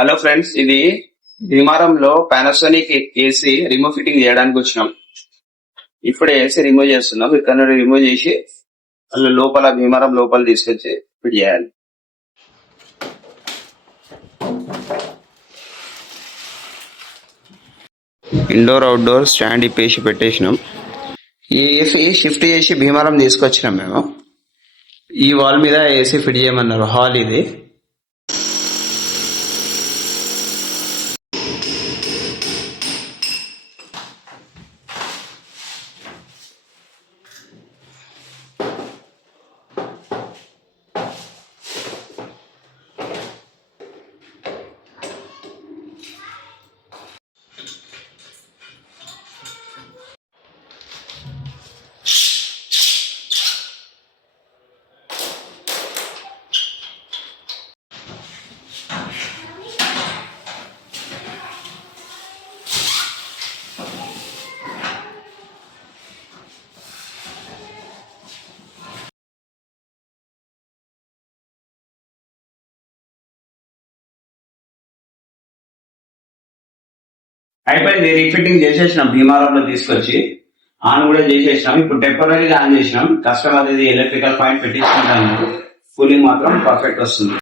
Hello friends, ఇది భీమారంలో Panasonic AC remove fitting చేయడానికి వచ్చినాం. ఇప్పుడే ఏసీ రిమూవ్ చేస్తున్నాం. ఇక్కడ నుండి రిమూవ్ చేసి లోపల భీమారం లోపల తీసుకొచ్చి ఫిట్ చేయాలి. ఇండోర్ అవుట్డోర్ స్టాండ్ ఇప్పేసి పెట్టేసినాం. ఈ ఏసీ షిఫ్ట్ చేసి భీమారం తీసుకొచ్చినాం మేము. ఈ వాల్ మీద ఏసీ ఫిట్ చేయమన్నారు. హాల్ ఇది. అయిపోయింది. రీఫిట్టింగ్ చేసేసినాం. భీమారంలో తీసుకొచ్చి ఆన్ కూడా చేసేసినాం. ఇప్పుడు టెంపరీగా ఆన్ చేసినాం. కస్టమర్ ఇది ఎలక్ట్రికల్ పాయింట్ పెట్టించుకుంటాను. కూలింగ్ మాత్రం పర్ఫెక్ట్ వస్తుంది.